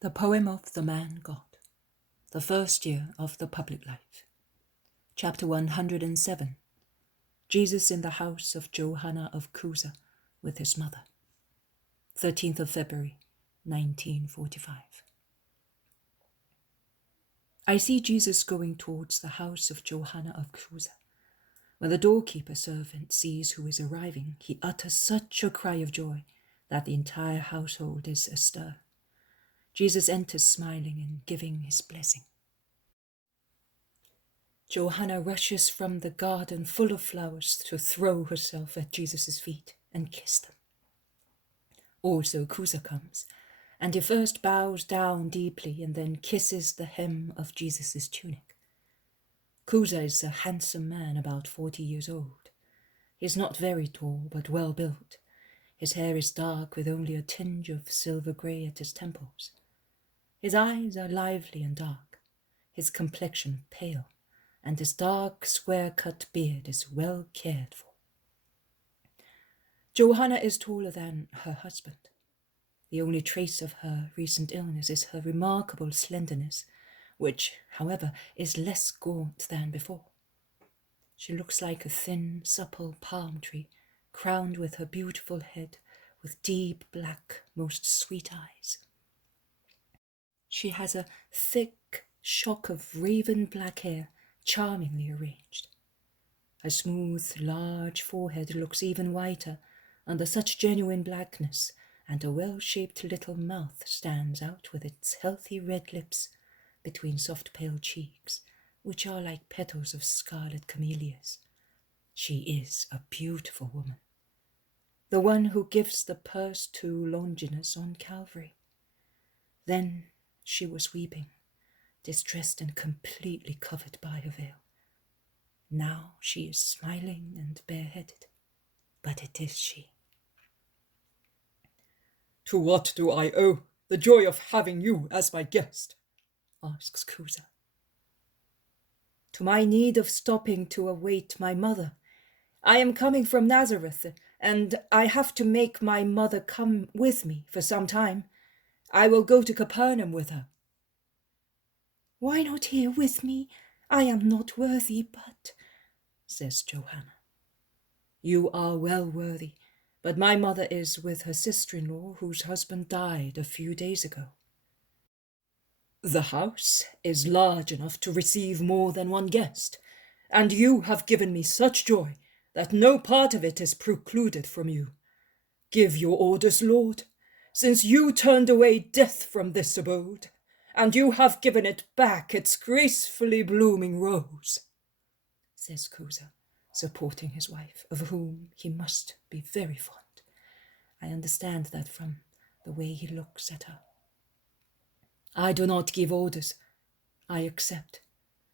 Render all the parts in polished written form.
The Poem of the Man God, the first year of the public life. Chapter 107. Jesus in the house of Johanna of Chuza with his mother. 13th of February, 1945. I see Jesus going towards the house of Johanna of Chuza. When the doorkeeper servant sees who is arriving, he utters such a cry of joy that the entire household is astir. Jesus enters smiling and giving his blessing. Johanna rushes from the garden full of flowers to throw herself at Jesus' feet and kiss them. Also Chuza comes, and he first bows down deeply and then kisses the hem of Jesus' tunic. Chuza is a handsome man about 40 years old. He is not very tall, but well built. His hair is dark with only a tinge of silver grey at his temples. His eyes are lively and dark, his complexion pale, and his dark, square-cut beard is well cared for. Johanna is taller than her husband. The only trace of her recent illness is her remarkable slenderness, which, however, is less gaunt than before. She looks like a thin, supple palm tree, crowned with her beautiful head, with deep, black, most sweet eyes. She has a thick shock of raven black hair, charmingly arranged. Her smooth, large forehead looks even whiter under such genuine blackness, and a well-shaped little mouth stands out with its healthy red lips between soft pale cheeks, which are like petals of scarlet camellias. She is a beautiful woman, the one who gives the purse to Longinus on Calvary. Then she was weeping, distressed and completely covered by her veil. Now she is smiling and bareheaded, but it is she. "To what do I owe the joy of having you as my guest?" asks Chuza. "To my need of stopping to await my mother. I am coming from Nazareth, and I have to make my mother come with me for some time. I will go to Capernaum with her." "Why not here with me? I am not worthy, but," says Johanna. "You are well worthy, but my mother is with her sister-in-law, whose husband died a few days ago." "The house is large enough to receive more than one guest, and you have given me such joy that no part of it is precluded from you. Give your orders, Lord, since you turned away death from this abode, and you have given it back its gracefully blooming rose," says Chuza, supporting his wife, of whom he must be very fond. I understand that from the way he looks at her. "I do not give orders. I accept.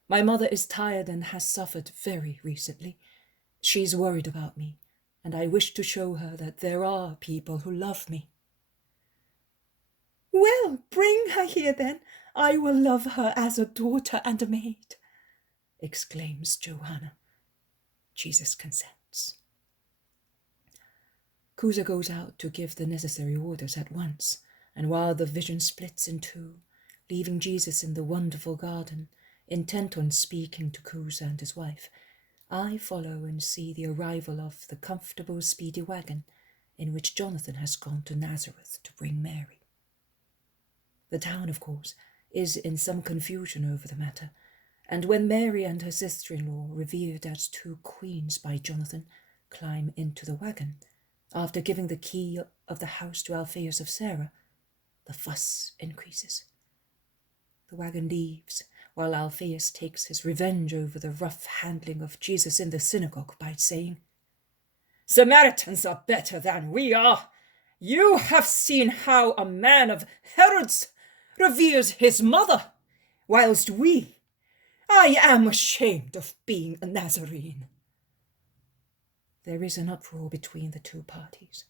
My mother is tired and has suffered very recently. She's worried about me, and I wish to show her that there are people who love me." "Well, bring her here then. I will love her as a daughter and a maid," exclaims Johanna. Jesus consents. Chuza goes out to give the necessary orders at once, and while the vision splits in two, leaving Jesus in the wonderful garden, intent on speaking to Chuza and his wife, I follow and see the arrival of the comfortable, speedy wagon in which Jonathan has gone to Nazareth to bring Mary. The town, of course, is in some confusion over the matter, and when Mary and her sister-in-law, revered as two queens by Jonathan, climb into the wagon, after giving the key of the house to Alphaeus of Sarah, the fuss increases. The wagon leaves, while Alphaeus takes his revenge over the rough handling of Jesus in the synagogue by saying, "Samaritans are better than we are. You have seen how a man of Herod's reveres his mother, whilst I am ashamed of being a Nazarene." There is an uproar between the two parties.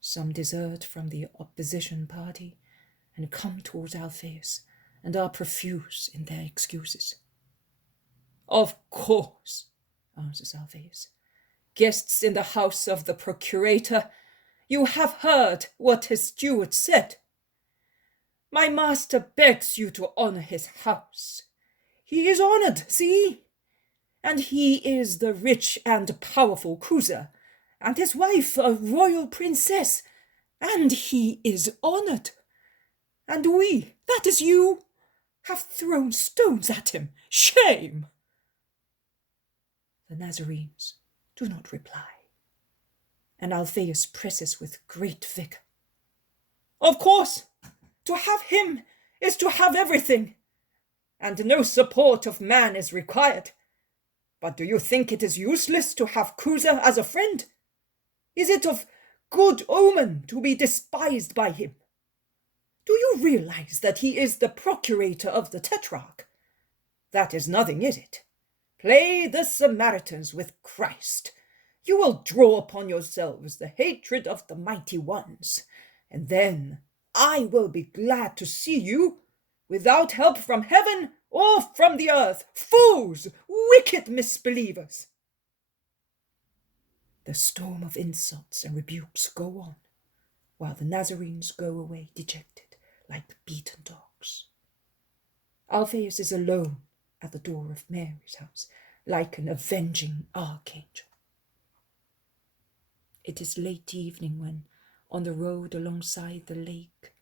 Some desert from the opposition party and come towards Alphaeus and are profuse in their excuses. "Of course," answers Alphaeus. "Guests in the house of the procurator, you have heard what his steward said." My master begs you to honor his house. He is honored, see? And he is the rich and powerful Chuza, and his wife a royal princess, and he is honored. And we, that is you, have thrown stones at him. Shame! The Nazarenes do not reply, and Alphaeus presses with great vigor. Of course, to have him is to have everything, and no support of man is required. But do you think it is useless to have Chuza as a friend? Is it of good omen to be despised by him? Do you realize that he is the procurator of the Tetrarch? That is nothing, is it? Play the Samaritans with Christ. You will draw upon yourselves the hatred of the mighty ones, and then I will be glad to see you, without help from heaven or from the earth. Fools, wicked misbelievers! The storm of insults and rebukes go on, while the Nazarenes go away dejected, like beaten dogs. Alphaeus is alone at the door of Mary's house, like an avenging archangel. It is late evening when, on the road alongside the lake,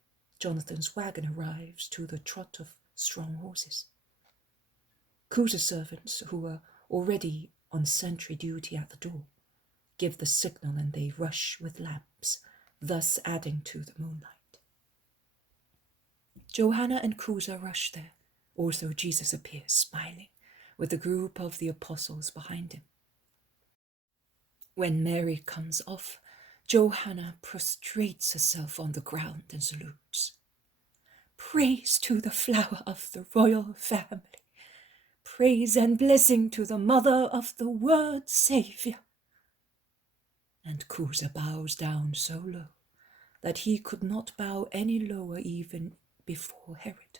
Jonathan's wagon arrives to the trot of strong horses. Chuza servants, who are already on sentry duty at the door, give the signal and they rush with lamps, thus adding to the moonlight. Johanna and Chuza rush there. Also Jesus appears, smiling, with a group of the apostles behind him. When Mary comes off, Johanna prostrates herself on the ground and salutes. Praise to the flower of the royal family. Praise and blessing to the mother of the Word Saviour. And Chuza bows down so low that he could not bow any lower even before Herod.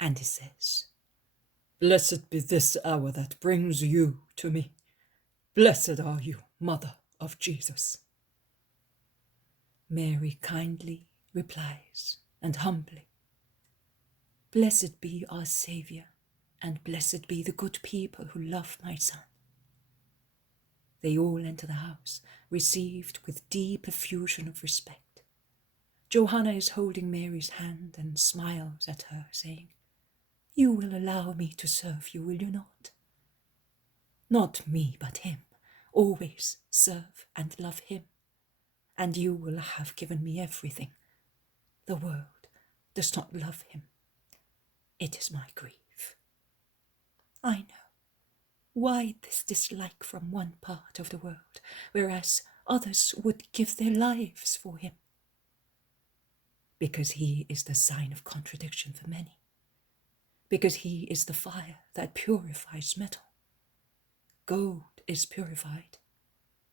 And he says, Blessed be this hour that brings you to me. Blessed are you, Mother of Jesus. Mary kindly replies, and humbly, Blessed be our Saviour, and blessed be the good people who love my Son. They all enter the house, received with deep effusion of respect. Johanna is holding Mary's hand and smiles at her, saying, You will allow me to serve you, will you not? Not me, but him. Always serve and love him. And you will have given me everything. The world does not love him. It is my grief. I know. Why this dislike from one part of the world, whereas others would give their lives for him? Because he is the sign of contradiction for many. Because he is the fire that purifies metal. Gold is purified.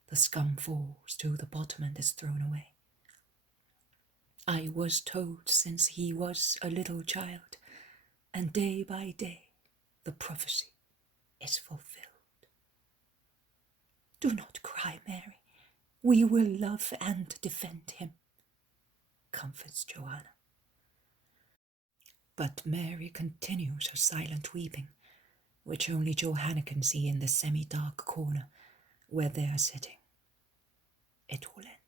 The scum falls to the bottom and is thrown away. I was told since he was a little child, and day by day the prophecy is fulfilled. Do not cry, Mary. We will love and defend him, comforts Johanna. But Mary continues her silent weeping, which only Johanna can see in the semi-dark corner where they are sitting. It will end.